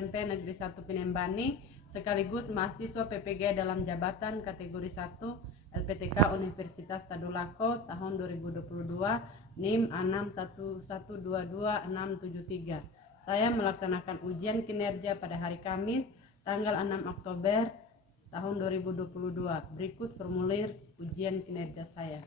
SMP Negeri 1 Pinembani sekaligus mahasiswa PPG dalam jabatan kategori 1 LPTK Universitas Tadulako tahun 2022 NIM 611226673. Saya melaksanakan ujian kinerja pada hari Kamis tanggal 6 Oktober tahun 2022. Berikut formulir ujian kinerja saya.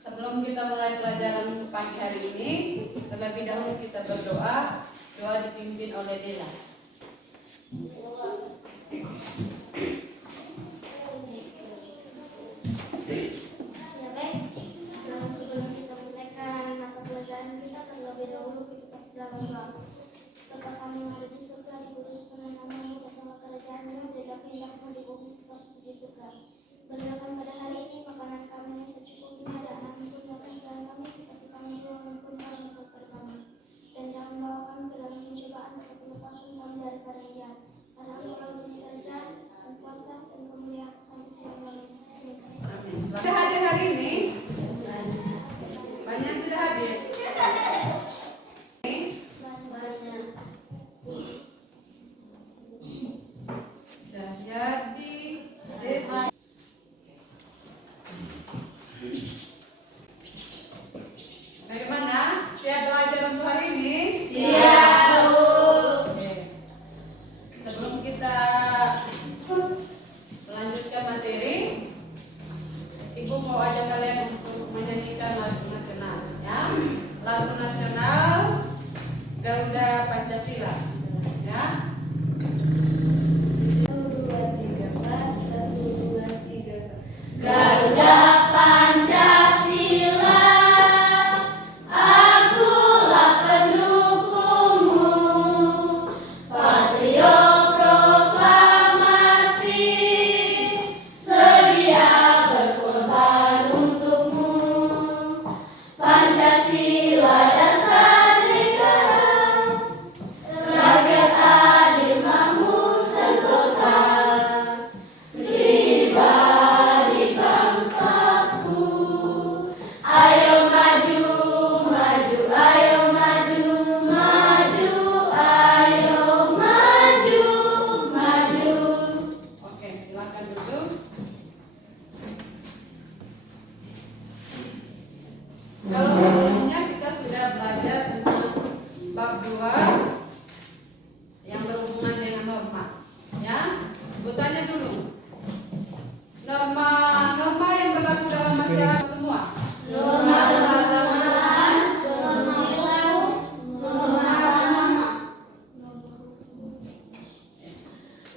Sebelum kita mulai pelajaran pagi hari ini, terlebih dahulu kita berdoa. Doa dipimpin oleh Dela. Sebelum kita mulaikan mata pelajaran kita, terlebih dahulu kita satu dalam doa. Bapa kami yang ada di surga, dikuduskan namamu, datanglah kerajaanmu, jadilah kehendakmu di bumi seperti di surga. Berikan pada hari ini makanan kami yang secukupnya, dan ampuni kesalahan kami seperti kami juga mengampuni kami kepada kami. Dan jangan bawa kami ke dalam pencobaan, tetapi lepaskan kami daripada yang jahat. Karena Engkau punya kerajaan dan kuasa dan kemuliaan sampai selama-lamanya. Amin. Sudah hadir hari ini? Banyak sudah hadir. Bagaimana? Siap belajar untuk hari ini? Siap, Bu. Oke. Sebelum kita melanjutkan materi, Ibu mau ajak kalian untuk menyanyikan lagu nasional, ya. Lagu nasional Garuda Pancasila, ya. Garuda Pancasila, akulah pendukungmu, patriot proklamasi, sedia berkorban untukmu. Pancasila dasar negara, rakyat adil makmur sentosa, pribadi bangsaku. Ayo maju, maju, ayo maju, maju, ayo maju, maju. Oke, silakan duduk. Kalau sebelumnya kita sudah belajar tentang bab 2 yang berhubungan dengan norma, ya. Gue tanya dulu, norma yang berlaku dalam masyarakat semua. Norma kesusilaan, kesusilaan, norma agama.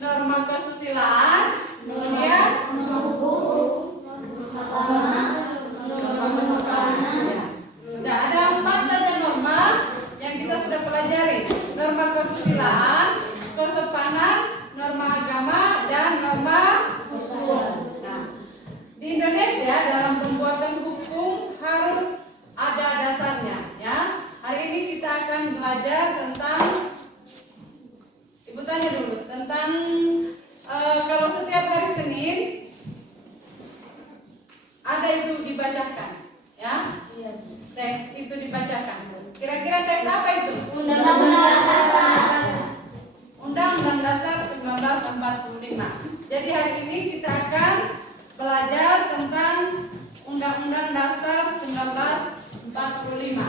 Norma kesusilaan, kemudian Norma hukum, norma agama, norma kesopanan. sudah ada 4 saja norma yang kita sudah pelajari. Norma kesusilaan, kesopanan, norma agama, dan norma Sosial. Nah, di Indonesia dalam pembuatan hukum harus ada dasarnya, ya. Hari ini kita akan belajar tentang, Ibu tanya dulu tentang kalau setiap hari Senin ada itu dibacakan, ya. Teks itu dibacakan. Kira-kira teks apa itu? Undang-Undang Dasar. Undang-Undang Dasar 1945. Jadi hari ini kita akan belajar tentang Undang-Undang Dasar 1945.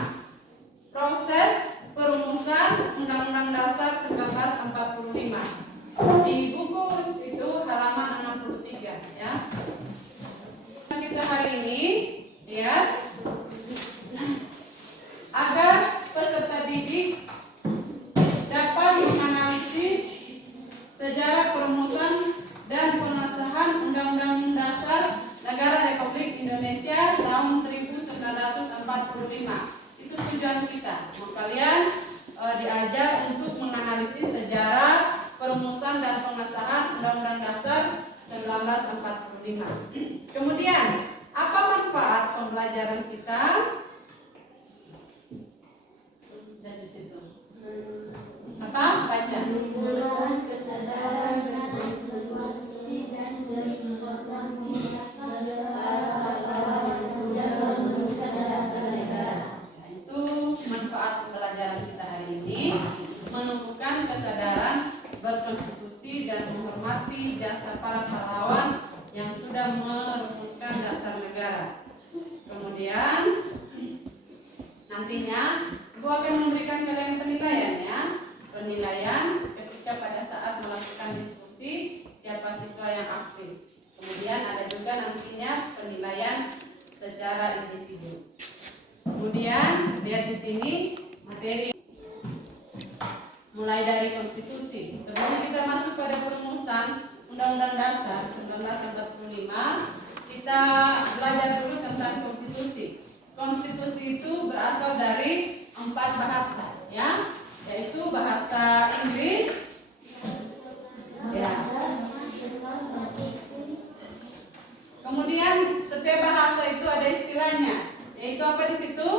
Proses perumusan Undang-Undang Dasar 1945. Di buku itu halaman 63, ya. Kita hari ini lihat agar peserta didik dapat menganalisis sejarah perumusan dan pengesahan Undang-Undang Dasar Negara Republik Indonesia tahun 1945. Itu tujuan kita. Mau kalian diajar untuk menganalisis sejarah perumusan dan pengesahan Undang-Undang Dasar 1945. Kemudian, apa manfaat pembelajaran kita? Dari situ. membuat konstitusi dan menghormati jasa para pahlawan yang sudah merumuskan dasar negara. Kemudian nantinya Ibu akan memberikan kalian penilaian ya. Penilaian ketika pada saat melakukan diskusi siapa siswa yang aktif. Kemudian ada juga nantinya penilaian secara individu. Kemudian lihat di sini materi mulai dari konstitusi. Sebelum kita masuk pada perumusan Undang-Undang Dasar 1945, kita belajar dulu tentang konstitusi. Konstitusi itu berasal dari 4 bahasa, ya, yaitu bahasa Inggris, ya. Kemudian setiap bahasa itu ada istilahnya, yaitu apa di situ?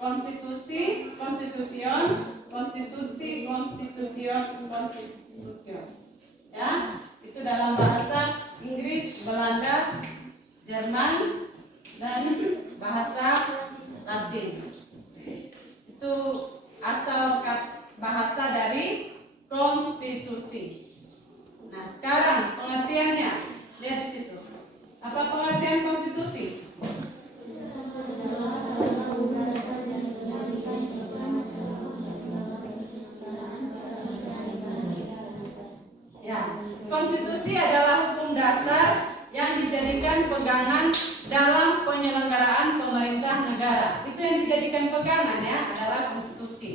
Konstitusi, konstitution, konstitusi, konstitution, konstitution. Ya, itu dalam bahasa Inggris, Belanda, Jerman, dan bahasa Latin. Itu asal bahasa dari konstitusi. Nah, sekarang pengertiannya, lihat di situ. Apa pengertian konstitusi? Ya, konstitusi adalah hukum dasar yang dijadikan pegangan dalam penyelenggaraan pemerintah negara. Itu yang dijadikan pegangan ya, adalah konstitusi.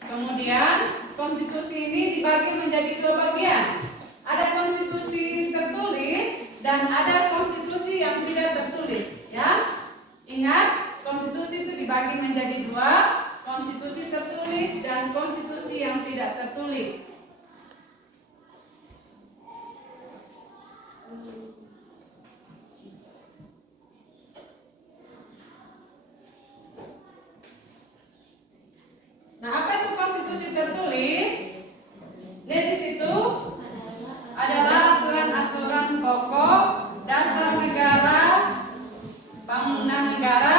Kemudian konstitusi ini dibagi menjadi 2 bagian. Ada konstitusi tertulis dan ada konstitusi yang tidak tertulis ya. Ingat, konstitusi itu dibagi menjadi 2, konstitusi tertulis dan konstitusi yang tidak tertulis. Nah, apa itu konstitusi tertulis? Lihat di situ adalah aturan-aturan pokok, dasar negara, bangunan negara,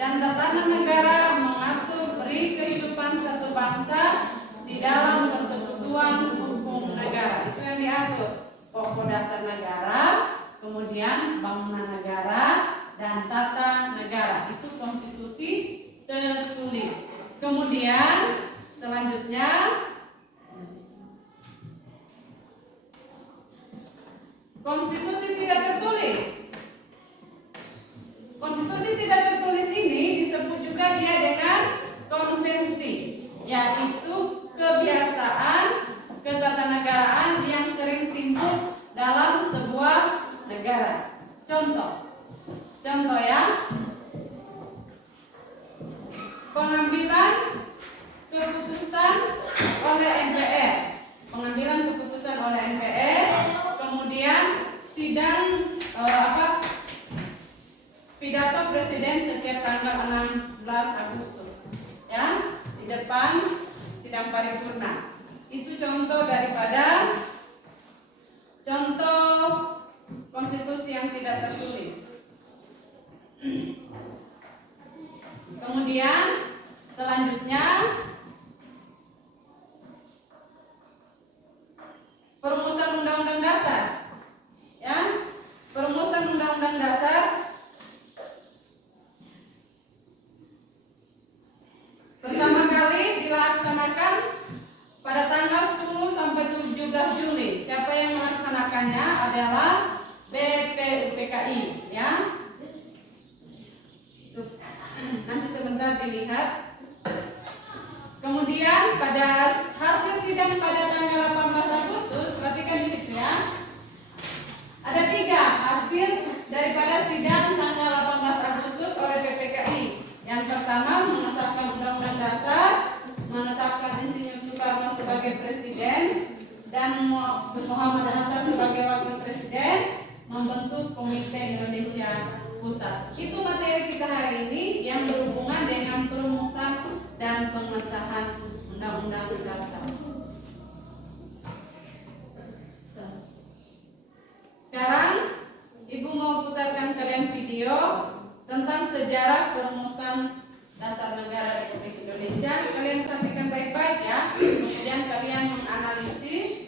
dan tatanan negara mengatur peri kehidupan satu bangsa di dalam persekutuan hukum negara. Itu yang diatur. Pokok dasar negara, kemudian bangunan negara, dan tata negara. Itu konstitusi tertulis. Kemudian selanjutnya konstitusi tidak tertulis. Konstitusi tidak tertulis ini disebut juga dia dengan konvensi, yaitu kebiasaan ketatanegaraan yang sering timbul dalam sebuah negara. Contoh ya, pengambilan keputusan oleh MPR, kemudian sidang pidato presiden setiap tanggal 16 Agustus, ya, di depan sidang paripurna. Itu contoh daripada contoh konstitusi yang tidak tertulis. Kemudian selanjutnya perumusan Undang-Undang Dasar, ya, perumusan Undang-Undang Dasar pertama kali dilaksanakan pada tanggal 10 sampai 17 Juli. Siapa yang melaksanakannya adalah BPUPKI, ya. Nanti sebentar dilihat. Kemudian pada hasil sidang pada tanggal 18 Agustus, perhatikan di situ ya. Ada 3 hasil daripada sidang tanggal 18 Agustus oleh PPKI. Yang pertama, mengesahkan Undang-Undang Dasar, menetapkan Insinyur Soekarno sebagai presiden dan Muhammad Hatta sebagai wakil presiden, membentuk Komite Indonesia Pusat. Itu materi kita hari ini yang berhubungan dengan perumusan dan pengesahan Undang-Undang Dasar. Sekarang Ibu mau putarkan kalian video tentang sejarah perumusan Dasar Negara Republik Indonesia. Kalian perhatikan baik-baik ya. Kemudian kalian menganalisis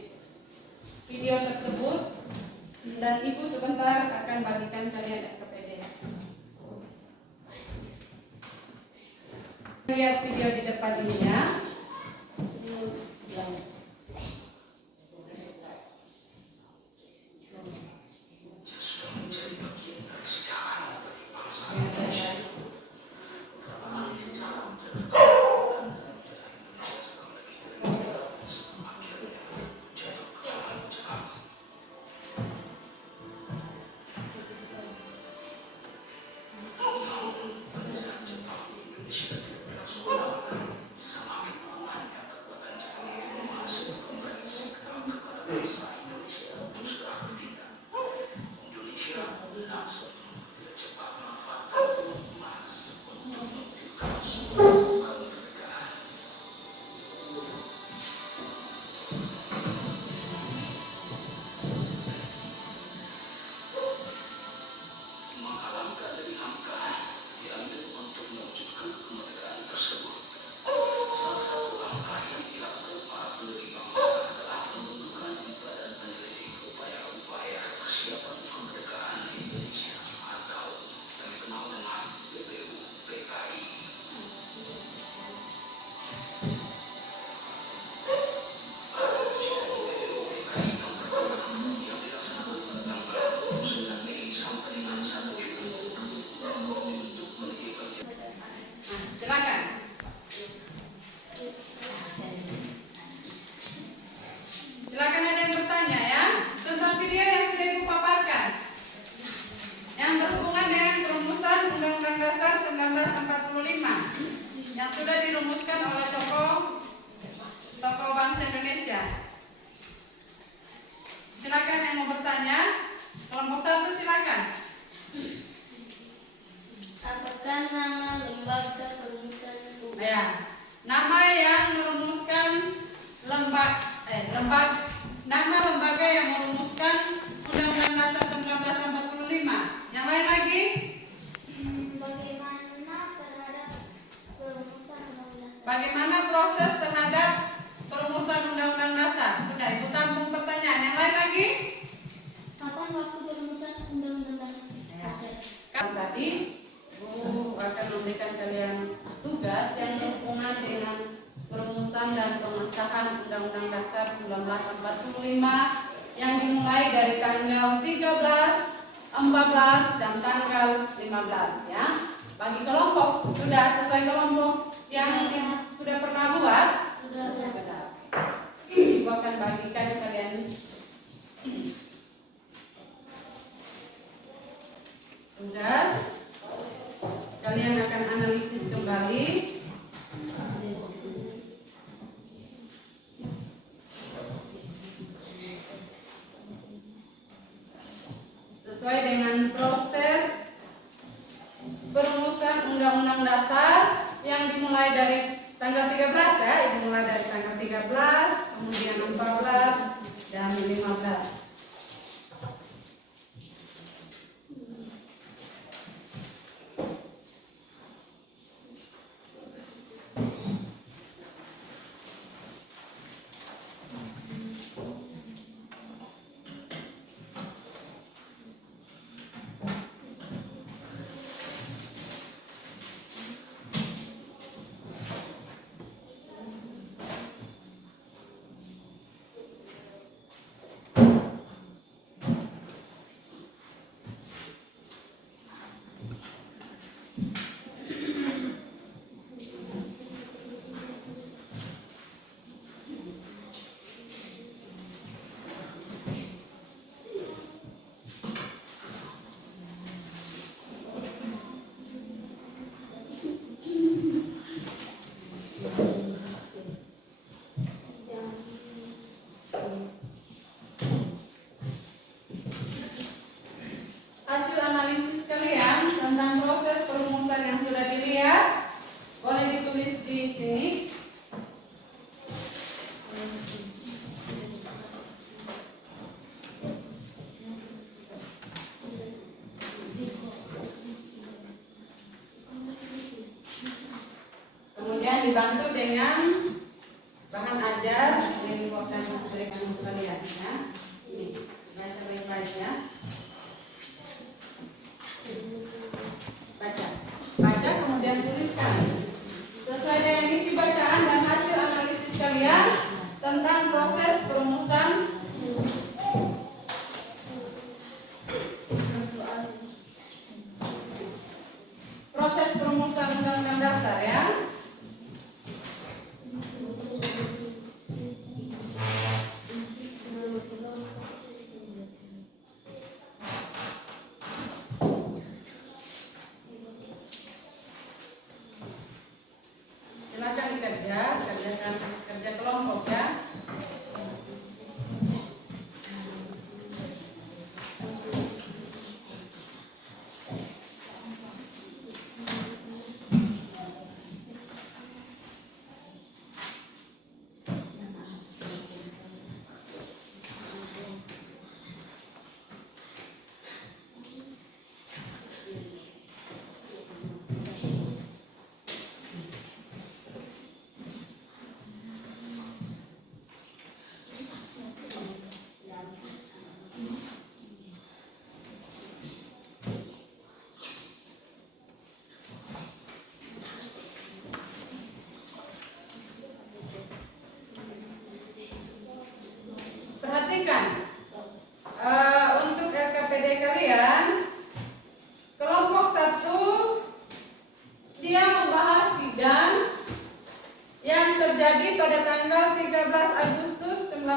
dan Ibu sebentar akan bagikan kalian KPD. Lihat video di depan ini ya. Silakan. Silakan ada yang bertanya ya tentang video yang sudah Ibu paparkan, yang berhubungan dengan perumusan Undang-Undang Dasar 1945 yang sudah dirumuskan oleh tokoh bangsa Indonesia. Silakan yang mau bertanya. Kelompok 1 silakan. Apakah nama lembaga perumusan Ya, nama yang merumuskan nama lembaga yang merumuskan Undang-Undang Dasar 1945. Yang lain lagi? Bagaimana proses terhadap perumusan Undang-Undang Dasar? Sudah Ibu tampung pertanyaan. Yang lain lagi? Kapan waktu perumusan Undang-Undang Dasar? Ya. Kan tadi Bu akan memberikan kalian tugas yang berhubungan dengan perumusan dan pengesahan Undang-Undang Dasar 1945 yang dimulai dari tanggal 13, 14 dan tanggal 15 ya. Bagi kelompok sudah sesuai kelompok yang sudah pernah buat? Sudah. Ibu akan bagikan kalian tugas. Kalian akan analisis kembali. Sesuai dengan proses perumusan Undang-Undang Dasar yang dimulai dari tanggal 13 ya, dimulai dari tanggal 13, kemudian 14 dan 15. Hasil analisis kalian tentang proses perumusan yang sudah dilihat boleh ditulis di sini. Kemudian dibantu dengan bahan ajar yang akan berikan kalian ya. Ini baca baik-baik ya.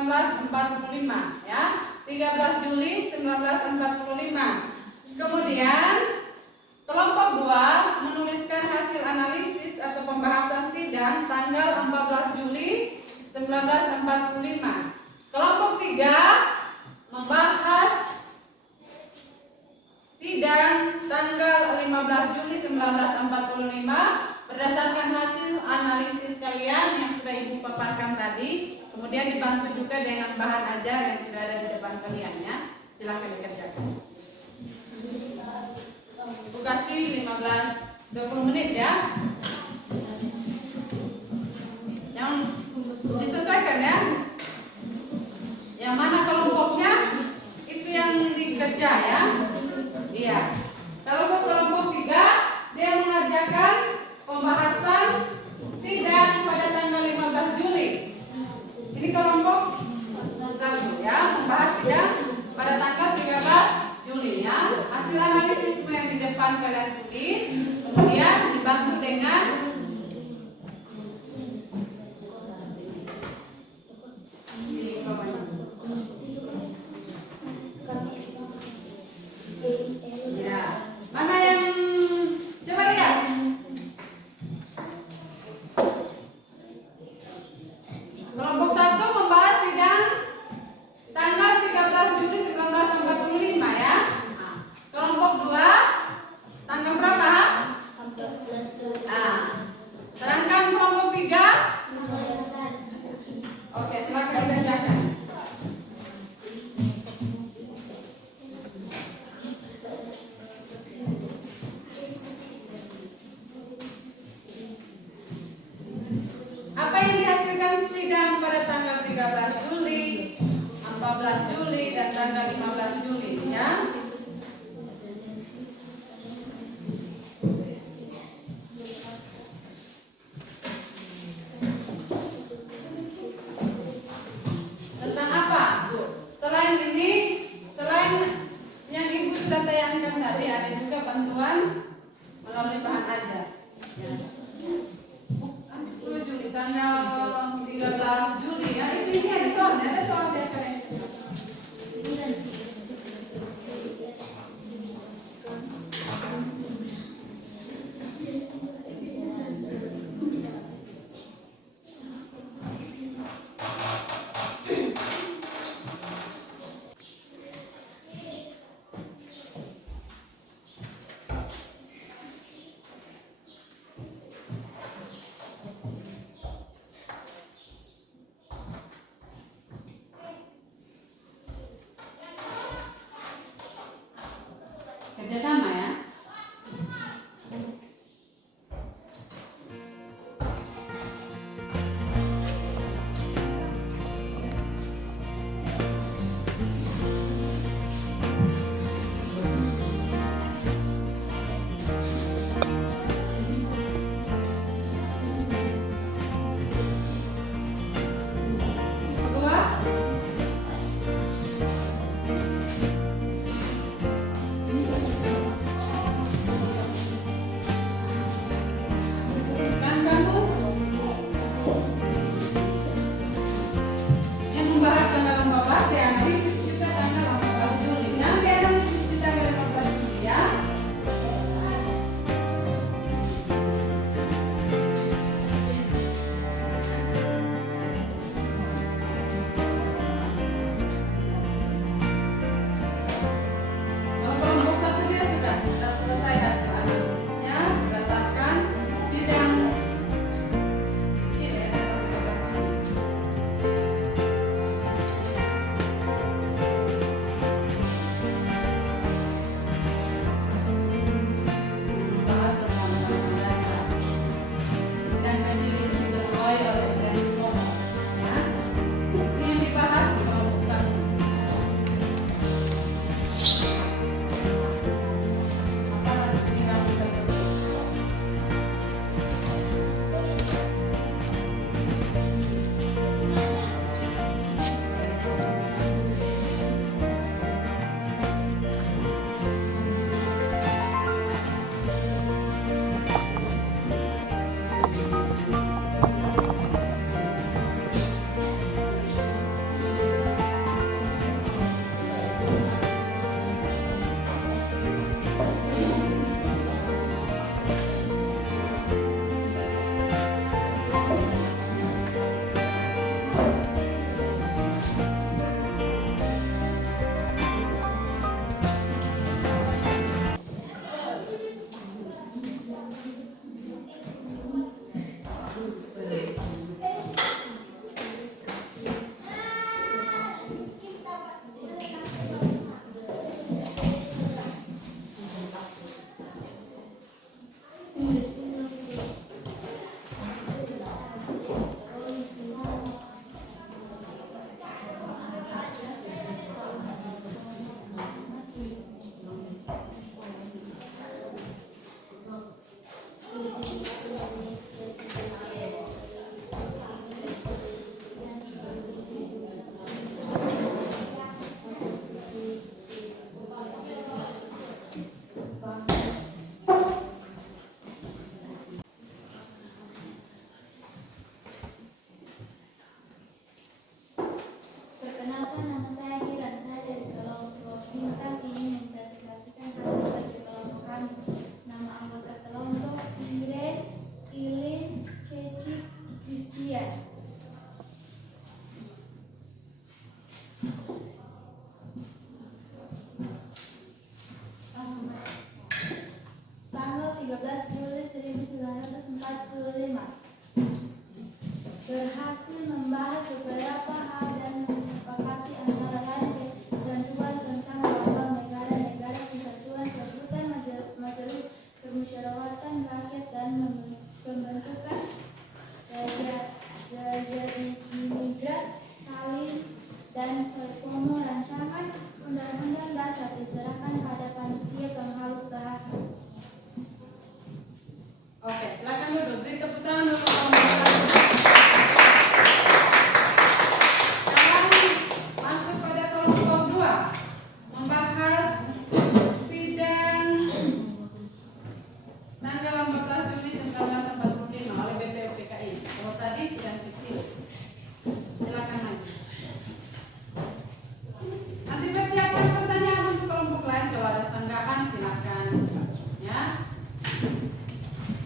1945 ya. 13 Juli 1945. Kemudian kelompok 2 menuliskan hasil analisis atau pembahasan sidang tanggal 14 Juli 1945. Kelompok 3 membahas sidang tanggal 15 Juli 1945 berdasarkan hasil analisis kalian yang sudah Ibu paparkan tadi. Kemudian dibantu juga dengan bahan ajar yang sudah ada di depan kalian ya. Silakan dikerjakan. Ibu kasih 15-20 menit ya. Yang disesuaikan ya. Yang mana kelompoknya itu yang dikerja ya. Iya. Kalau kelompok 3 dia mengerjakan pembahasan sidang pada tanggal 15 Juli. Ini kelompok 1 ya, membahas sidang pada tanggal 13 Juli ya. Hasil analisis yang di depan kalian tulis, kemudian dibantu dengan ya. Mana yang coba lihat? Kelompok 1 membahas sidang tanggal 13 Juli 1945 ya. Nah, kelompok 2 tanggal berapa? 14 Juli. Sedangkan kelompok 3 oke, silakan dikerjakan. Apa yang dihasilkan sidang pada tanggal 13 Juli, 14 Juli, dan tanggal 15 Juli ya? Tentang apa? Selain ini, selain yang Ibu sudah tayangkan tadi, ada juga bantuan melalui bahan ajar. Ya. 10 Juli, tanggal 13 Juli ya. Ini ada soal ya kalian. Perkenalkan, nama saya Kiran. Saya dari kelompok bintang ini mempresentasikan hasil bagi kelompok kami. Nama anggota kelompok Siren, Ilin, Ceci, Christian. Tanggal 13 Juli 1945 berhasil membahas beberapa hal dan menyepakati antara lain ketentuan tentang lambang negara-negara kesatuan sebutan Majelis Permusyawaratan Rakyat dan pembentukan Derajat Imigran Salin dan Soekarno. Rancangan Undang-Undang Dasar diserahkan pada panitia penghaus bahasa. Oke, silakan duduk. Beri tepuk tangan dulu. Masuk pada kelompok 2, membahas sidang tanggal 14 Juli 1945 oleh BPUPKI. Kalau tadi sidang kecil, silakan lagi. Nanti persiapkan pertanyaan untuk kelompok lain. Kalau ada sanggahan silakan. Ya.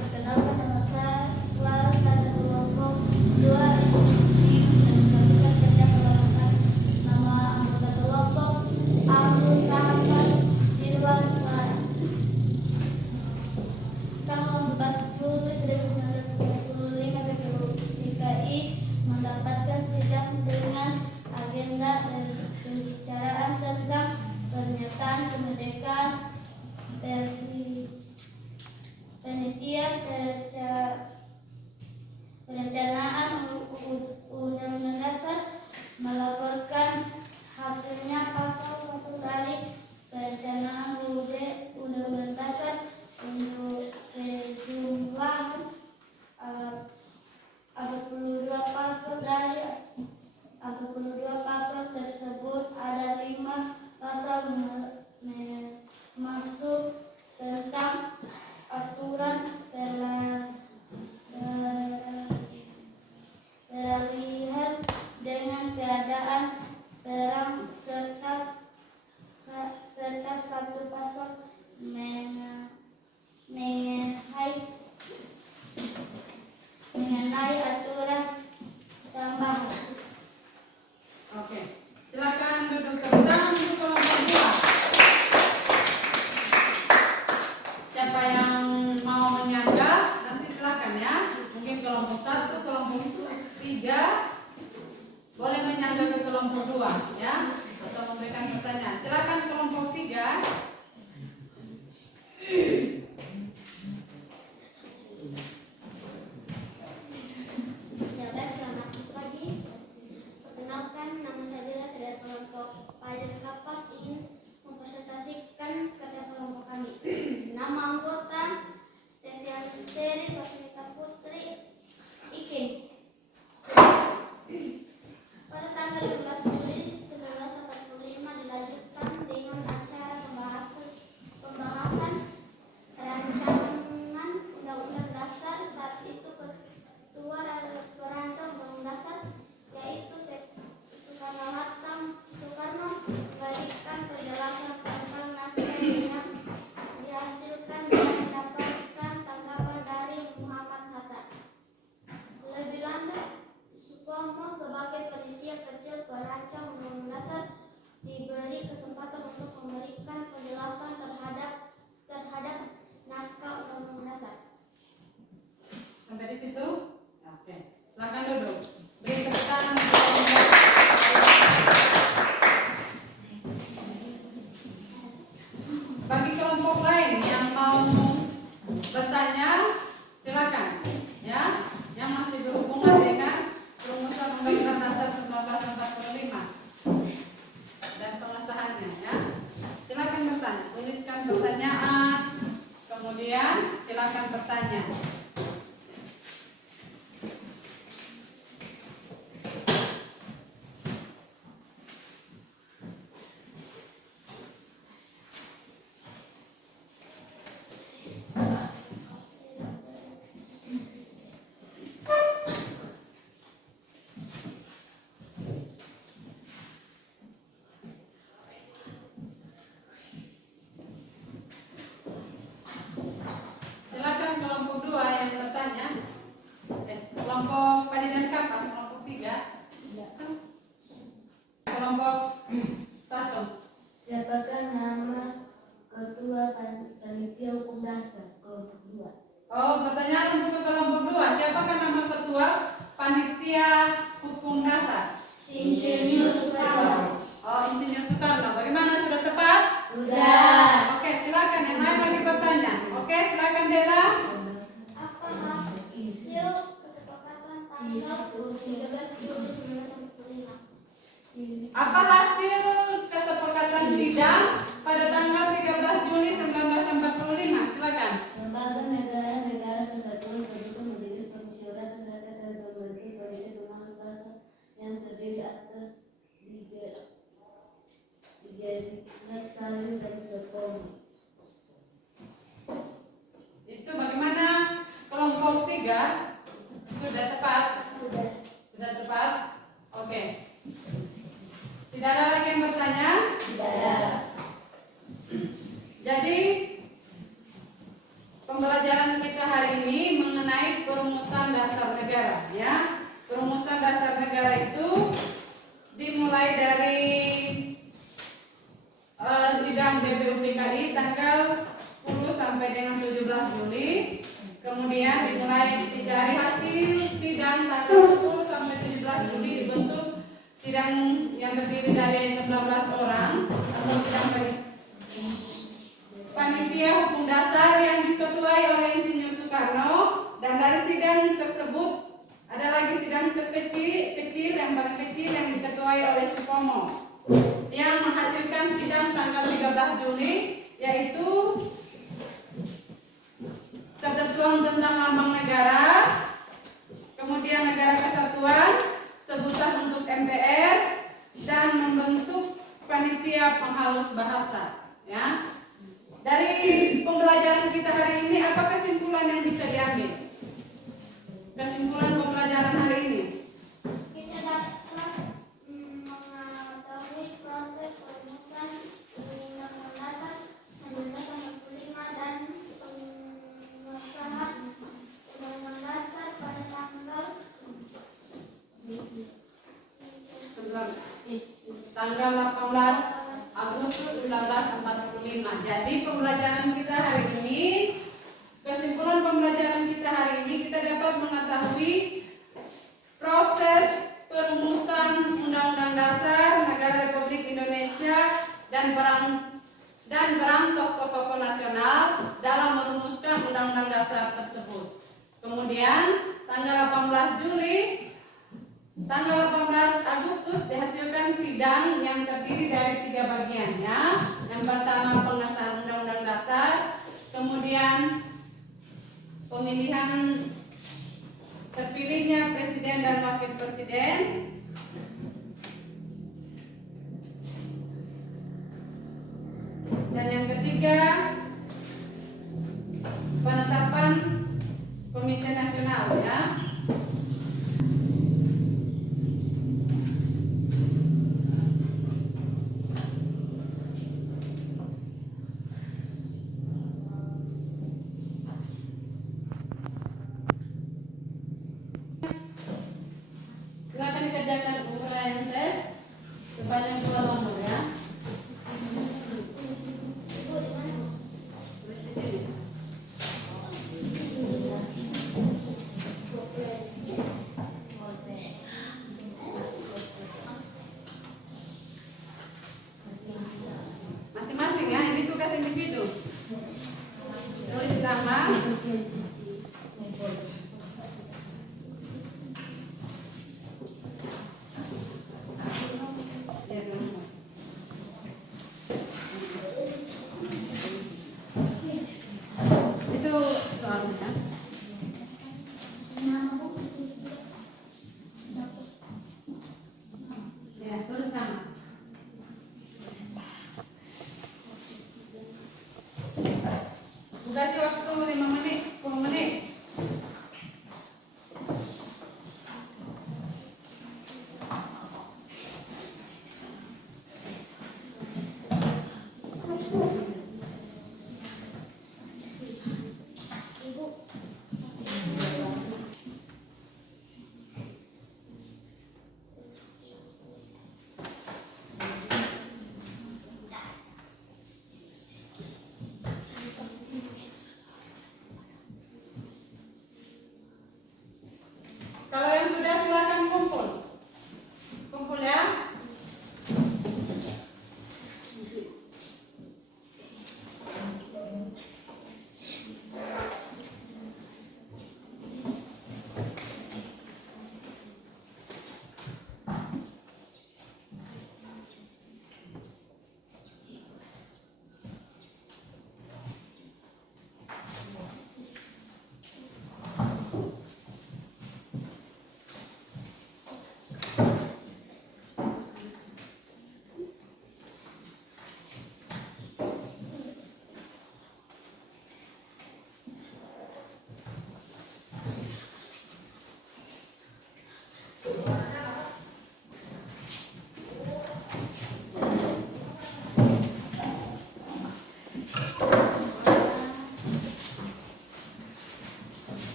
Perkenalkan, nama saya Clara, saya dari kelompok 2 presentasikan kerja kelompok. Nama anggota kelompok Alun Rahman Dirwan Clara. Tanggal 14 Juli 1945 BPUPKI mendapatkan sidang dengan agenda pembicaraan tentang pernyataan kemerdekaan, penelitian perencanaan Undang-Undang Dasar, melaporkan hasilnya pasal-pasal dari perencanaan Undang-Undang Dasar untuk penjumlahan 42 pasal. Dari 42 pasal tersebut ada 5 pasal masuk tentang aturan peralihan dengan keadaan perang serta satu pasal mengenai aturan tambahan. Oke, silakan duduk. Tepuk tangan untuk kelompok 2. Siapa yang mau menyangga nanti silakan ya. Mungkin kelompok 1, kelompok 3 boleh menyangga ke kelompok 2 ya, atau memberikan pertanyaan. Silakan kelompok 3. Ya, baik, selamat pagi. Perkenalkan, nama saya Bella, saya dari kelompok Pajar Kapas, ingin mempresentasikan kerja kelompok kami. Nama anggota Stevian Steri, Sasmita Putri, Ikin. Pada tanggal 15 Juli 1945 dilanjutkan dengan acara pembahasan rancangan Undang-Undang Dasar. Saat itu ketua perancang Undang-Undang Dasar yaitu Soekarno memberikan penjelasan tentang naskah yang dihasilkan dan mendapatkan tanggapan dari Muhammad Hatta. Lebih lanjut, Supomo sebagai panitia kecil perancang Undang-Undang Dasar diberi kesempatan untuk memberikan penjelasan terhadap naskah Undang-Undang Dasar. Sampai di situ? Oke, silakan duduk. Beri tepuk tangan. Bagi kelompok lain yang mau bertanya, silakan ya, yang masih berhubungan dengan rumusan Undang-Undang Dasar 1945 dan pengesahannya ya. Silakan bertanya, tuliskan pertanyaan, kemudian silakan bertanya. kelompok 1. Siapakah nama ketua panitia hukum dasar kelompok 2? Oh, pertanyaan untuk kelompok 2. Siapakah nama ketua panitia hukum dasar? Insinyur Soekarno. Oh, Insinyur Soekarno. Bagaimana, sudah tepat? Sudah. Oke, silakan yang lain lagi bertanya. Oke, silakan Dela. Apa hasil kesepakatan tanggal 13 Juli 1945? Apa hasil kesepakatan sidang pada tanggal 13 Juli 1945? Silakan. Lembaga negara-negara kesatuan sekutu menjadi permusyawaratan rakyat dan memiliki politik rumah swasta yang terdiri atas dijadikan saling dan sekolah. Itu bagaimana kelompok 3? Sudah tepat? Sudah. Sudah tepat? Oke. Tidak ada lagi yang bertanya? Tidak ada. Jadi pembelajaran kita hari ini mengenai perumusan dasar negara, ya. Perumusan dasar negara itu dimulai dari sidang BPUPKI tanggal 10 sampai dengan 17 Juli. Kemudian dimulai dari hasil sidang tanggal 10 sampai 17 Juli dibentuk sidang yang terdiri dari 19 orang atau sidang panitia hukum dasar yang diketuai oleh Insinyur Soekarno, dan dari sidang tersebut ada lagi sidang terkecil yang paling kecil yang diketuai oleh Supomo yang menghasilkan sidang tanggal 13 Juli, yaitu ketentuan tentang lambang negara, kemudian negara kesatuan, sebutan untuk MPR, dan membentuk panitia penghalus bahasa, ya. Dari pembelajaran kita hari ini, apa kesimpulan yang bisa diambil? Kesimpulan pembelajaran hari ini? Kita dapat mengetahui proses perumusan Undang-Undang Dasar 1945 dan pengesahan Undang-Undang Dasar pada tanggal 18 Agustus 1945. Jadi pembelajaran kita hari ini, kesimpulan pembelajaran kita hari ini, kita dapat mengetahui proses perumusan Undang-Undang Dasar Negara Republik Indonesia dan peran tokoh-tokoh nasional dalam merumuskan Undang-Undang Dasar tersebut. Kemudian tanggal 18 Agustus dihasilkan sidang yang terdiri dari 3 bagian, ya. Yang pertama pengesahan Undang-Undang Dasar, kemudian pemilihan terpilihnya Presiden dan Wakil Presiden, dan yang ketiga penetapan Komite Nasional, ya. Silakan dikerjakan sudah silakan kumpul. Kumpul ya.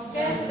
Oke,